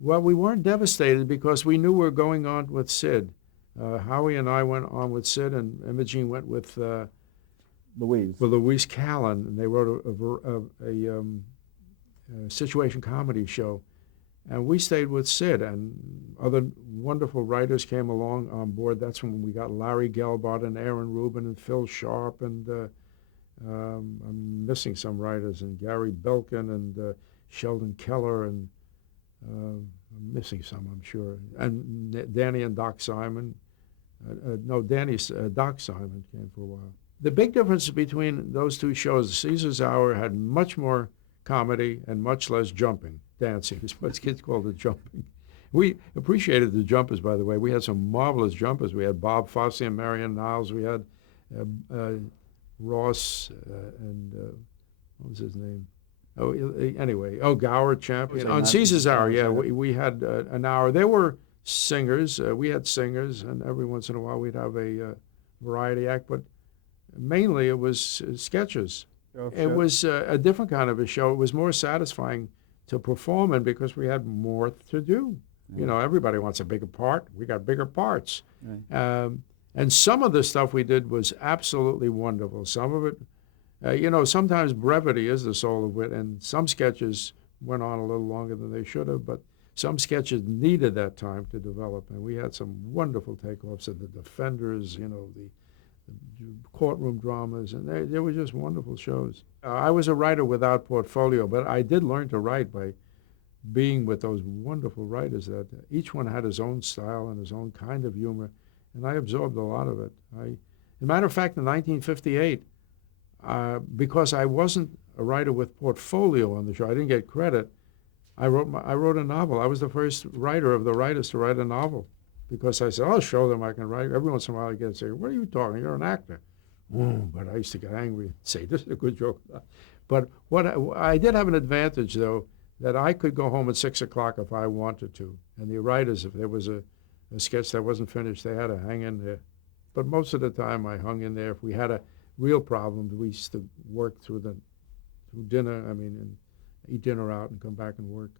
Well, we weren't devastated because we knew we were going on with Sid. Howie and I went on with Sid, and Imogene went Louise. with Louise Callan, and they wrote a situation comedy show. And we stayed with Sid, and other wonderful writers came along on board. That's when we got Larry Gelbart and Aaron Rubin and Phil Sharp, and I'm missing some writers, and Gary Belkin and Sheldon Keller, and I'm missing some, I'm sure. And Danny and Doc Simon. No, Doc Simon came for a while. The big difference between those two shows, Caesar's Hour had much more comedy and much less jumping, dancing. It's what kids call it jumping. We appreciated the jumpers, by the way. We had some marvelous jumpers. We had Bob Fosse and Marion Niles. We had Ross and what was his name? Oh, anyway. Oh, Gower Champion. On Caesar's Hour, yeah, we had an hour. There were singers. We had singers, and every once in a while we'd have a variety act, but mainly it was sketches. It was a different kind of a show. It was more satisfying to perform in because we had more to do. You know, everybody wants a bigger part. We got bigger parts. Right. And some of the stuff we did was absolutely wonderful. Some of it, you know, sometimes brevity is the soul of wit, and some sketches went on a little longer than they should have, but some sketches needed that time to develop, and we had some wonderful takeoffs of the Defenders, you know, the courtroom dramas, and they were just wonderful shows. I was a writer without portfolio, but I did learn to write by being with those wonderful writers that each one had his own style and his own kind of humor, and I absorbed a lot of it. As a matter of fact, in 1958, because I wasn't a writer with portfolio on the show, I didn't get credit, I wrote a novel. I was the first writer of the writers to write a novel. Because I said, I'll show them I can write. Every once in a while I get to say, what are you talking? You're an actor. But I used to get angry and say, this is a good joke. But what I did have an advantage, though, that I could go home at 6 o'clock if I wanted to. And the writers, if there was a sketch that wasn't finished, they had to hang in there. But most of the time I hung in there. If we had a real problem, we used to work through dinner, and eat dinner out and come back and work.